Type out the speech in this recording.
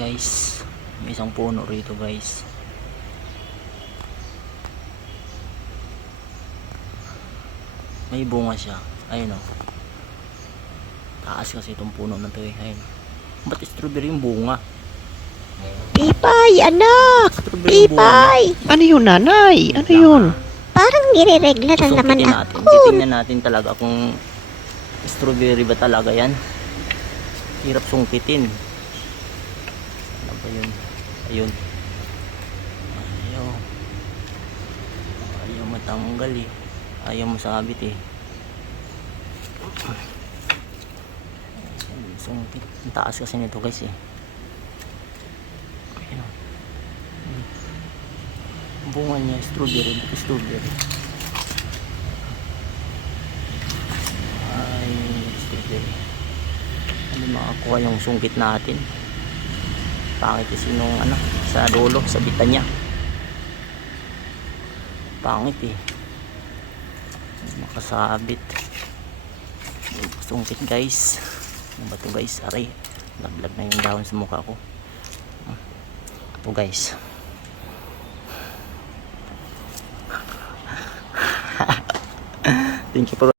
guys, may isang puno rito guys. May bunga siya, ayun o. Taas kasi itong puno na to eh. Ayun. Ba't strawberry yung bunga? Pipay, anak! Strawberry yung bunga. Pipay! Ano yun, nanay? Ano yun? Parang nire-regla na naman Sungkitin natin. ako. Titingnan natin talaga kung strawberry ba talaga yan. Hirap sungkitin. Ano ba yun? Ayun. Ayaw matanggal eh. Ayaw masabit eh. Sungkit. Ang taas kasi nito guys eh. Ayun. Ang bunga niya strawberry. Strawberry. Ay, strawberry. Ano makakuha yung sungkit natin? Pangit kasi nung ano, sa dulo, sa bita niya. Pangit eh. Makasabit. Sungkit guys. Ano ba ito guys? Aray. Laglag na yung dahon sa mukha ko. Ito guys. Thank you for